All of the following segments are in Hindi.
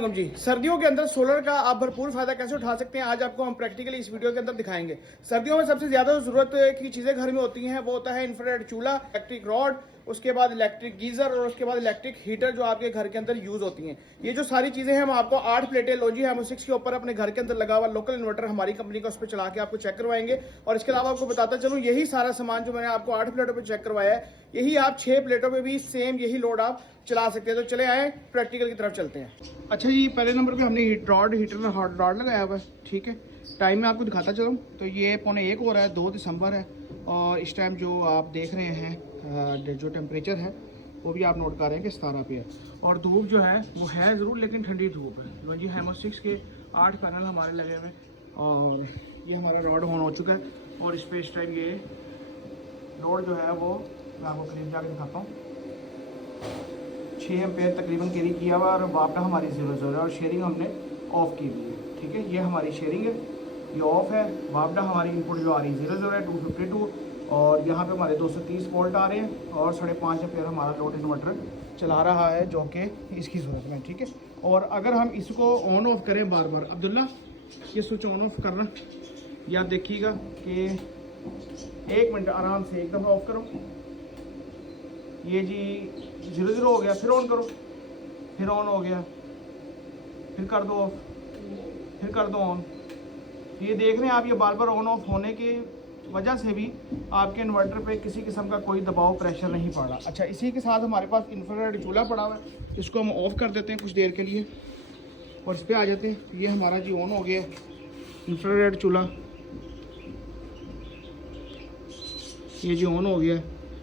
वालेकुम जी। सर्दियों के अंदर सोलर का आप भरपूर फायदा कैसे उठा सकते हैं, आज आपको हम प्रैक्टिकली इस वीडियो के अंदर दिखाएंगे। सर्दियों में सबसे ज्यादा जरूरत की चीजें घर में होती हैं वो होता है इंफ्रारेड चूल्हा, इलेक्ट्रिक रॉड, उसके बाद इलेक्ट्रिक गीजर और उसके बाद इलेक्ट्रिक हीटर जो आपके घर के अंदर यूज होती हैं। ये जो सारी चीजें हैं हम आपको 8 प्लेटें लोजी हेमो 6 के ऊपर अपने घर के अंदर लगा हुआ लोकल इन्वर्टर हमारी कंपनी का उस पर चला के आपको चेक करवाएंगे। और इसके अलावा आपको बताता चलूं, यही सारा सामान जो मैंने आपको 8 प्लेटों पर चेक करवाया है, यही आप 6 प्लेटों पर भी सेम यही लोड आप चला सकते हैं। तो चले आए प्रैक्टिकल की तरफ चलते हैं। अच्छा जी, पहले नंबर पे हमने हीटर हॉट रॉड लगाया हुआ है। ठीक है, टाइम में आपको दिखाता चलूँ तो ये 12:45 हो रहा है, 2 दिसंबर है। और इस टाइम जो आप देख रहे हैं जो टेम्परेचर है वो भी आप नोट कर रहे हैं कि 17 पे है। और धूप जो है वो है ज़रूर लेकिन ठंडी धूप है। लोजी हेमो 6 के 8 पैनल हमारे लगे हुए हैं और ये हमारा रॉड ऑन हो चुका है। और इस पर इस टाइम ये लोड जो है वो मैं आपको करीब जाकर दिखाता हूँ, 6 एम्पेयर तकरीबन कैरी किया हुआ और वापडा हमारी 0 है और शेयरिंग हमने ऑफ़ की हुई है। ठीक है, ये हमारी शेयरिंग है, ये ऑफ है। वापडा हमारी इनपुट जो आ रही है 0 है 252 और यहाँ पे हमारे 230 वोल्ट आ रहे हैं और 5.5 एम्पेयर हमारा लोड इन्वर्टर चला रहा है जो कि इसकी ज़रूरत में। ठीक है, और अगर हम इसको ऑन ऑफ करें बार बार, अब्दुल्ला ये स्विच ऑन ऑफ करना, ये आप देखिएगा कि 1 मिनट आराम से एकदम ऑफ करो, ये जी 0 हो गया, फिर ऑन करो, फिर ऑन हो गया, फिर कर दो ऑफ, फिर कर दो ऑन। ये देख रहे हैं आप, ये बार बार ऑन ऑफ होने की वजह से भी आपके इन्वर्टर पे किसी किस्म का कोई दबाव प्रेशर नहीं पड़ रहा। अच्छा, इसी के साथ हमारे पास इंफ्रारेड चूल्हा पड़ा हुआ है, इसको हम ऑफ कर देते हैं कुछ देर के लिए और इस पर आ जाते हैं। ये हमारा जी ऑन हो गया इंफ्रारेड चूल्हा, ये जी ऑन हो गया।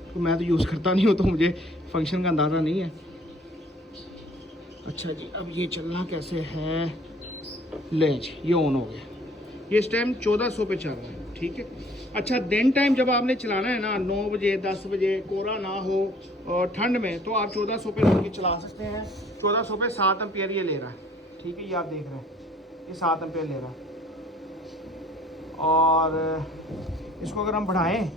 तो मैं तो यूज़ करता नहीं हूँ तो मुझे फंक्शन का अंदाज़ा नहीं है। अच्छा जी, अब ये चलना कैसे है, ले जी ये ऑन हो गया। ये इस टाइम 1400 पे चल रहा है। ठीक है, अच्छा दिन टाइम जब आपने चलाना है ना, 9 बजे 10 बजे कोहरा ना हो और ठंड में, तो आप 1400 पे लेके चला सकते हैं। 1400 पे 7 एम्पेयर ये ले रहा है। ठीक है, ये आप देख रहे हैं ये 7 एम्पेयर ले रहा है। और इसको अगर हम बढ़ाएं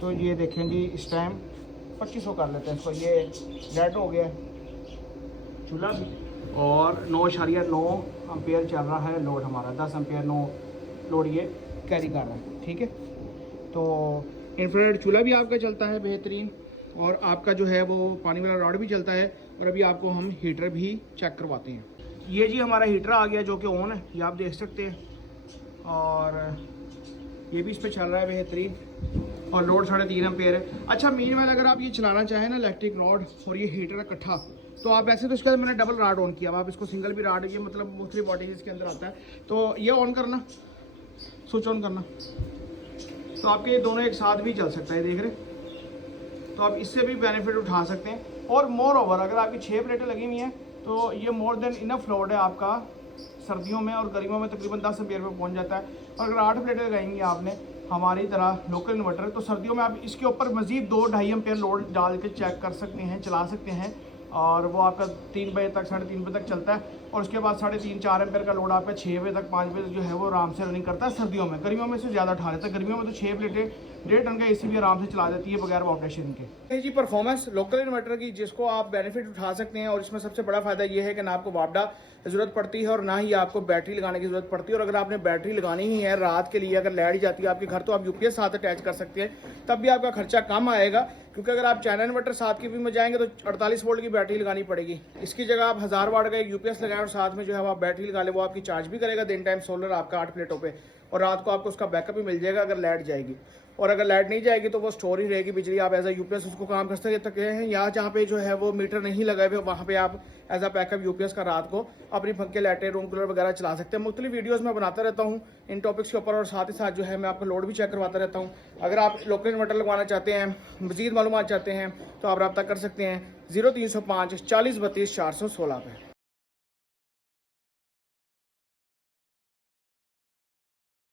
तो ये देखें जी इस टाइम 2500 कर लेते हैं इसको। ये डेड हो गया चूल्हा भी और 9.9 एम्पेयर चल रहा है लोड हमारा, 10 एम्पेयर 9 लोड ये कैरी कर रहा है। ठीक है, तो इंफ्रारेड चूल्हा भी आपका चलता है बेहतरीन और आपका जो है वो पानी वाला रॉड भी चलता है। और अभी आपको हम हीटर भी चेक करवाते हैं। ये जी हमारा हीटर आ गया जो कि ऑन है, ये आप देख सकते हैं। और ये भी इस पर चल रहा है बेहतरीन और लोड 3.5 एम्पेयर है। अच्छा, मीनवाइल अगर आप ये चलाना चाहें ना इलेक्ट्रिक रॉड और ये हीटर इकट्ठा, तो आप ऐसे तो इसके अंदर मैंने डबल राड ऑन किया, आप इसको सिंगल भी राड, ये मतलब मुख्तलिफ वोल्टेज इसके अंदर आता है। तो ये ऑन करना, स्विच ऑन करना, तो आपके ये दोनों एक साथ भी चल सकता है, देख रहे, तो आप इससे भी बेनिफिट उठा सकते हैं। और मोर ओवर अगर आपकी 6 प्लेटें लगी हुई हैं तो ये मोर देन इनफ लोड है आपका सर्दियों में, और गर्मियों में तकरीबन 10 एम्पेयर पे पहुंच जाता है। और अगर 8 प्लेटें लगाएंगी आपने हमारी तरह लोकल इन्वर्टर, तो सर्दियों में आप इसके ऊपर मजीद 2-2.5 एम्पेयर लोड डाल के चेक कर सकते हैं, चला सकते हैं। और वो आपका 3 बजे तक 3:30 बजे तक चलता है और उसके बाद 3.5-4 एम्पेयर का लोड आपका 6 बजे तक 5 बजे तक जो है वो आराम से रनिंग करता है सर्दियों में। गर्मियों में से ज़्यादा उठा लेता है, गर्मियों में तो 6 प्लेटें 1.5 टन का एसी भी आराम से चला देती है बगैर वाइब्रेशन के। जी परफॉर्मेंस लोकल इन्वर्टर की जिसको आप बेनिफिट उठा सकते हैं। और इसमें सबसे बड़ा फायदा ये है कि ना आपको वापडा ज़रूरत पड़ती है और ना ही आपको बैटरी लगाने की ज़रूरत पड़ती है। और अगर आपने बैटरी लगानी ही है रात के लिए, अगर लाइट जाती है आपके घर, तो आप यूपीएस साथ अटैच कर सकते हैं, तब भी आपका खर्चा कम आएगा। क्योंकि अगर आप चाइना इन्वर्टर साथ की भी में जाएंगे तो 48 वोल्ट की बैटरी लगानी पड़ेगी। इसकी जगह आप 1000 वाट का एक यूपीएस लगाएं और साथ में जो है वो आप बैटरी लगा ले, वो आपकी चार्ज भी करेगा दिन टाइम सोलर आपका 8 प्लेटों पे, और रात को आपको उसका बैकअप भी मिल जाएगा अगर लाइट जाएगी। और अगर लाइट नहीं जाएगी तो वो स्टोर ही रहेगी बिजली, आप एज अ यूपीएस उसको काम कर सकते हैं। या जहाँ पे जो है वो मीटर नहीं लगाए हुए वहाँ पे आप एज अ बैकअप यूपीएस का रात को अपनी पंखे, लाइटें, रूम कूलर वगैरह चला सकते हैं। मुख्तलिफ वीडियोस मैं बनाता रहता हूँ इन टॉपिक्स के ऊपर और साथ ही साथ जो है मैं आपको लोड भी चेक करवाता रहता हूँ। अगर आप लोकल इन्वर्टर लगवाना चाहते हैं, मजीद मालूमात चाहते हैं, तो आप रब्ता कर सकते हैं 0305 40 32 416 पे।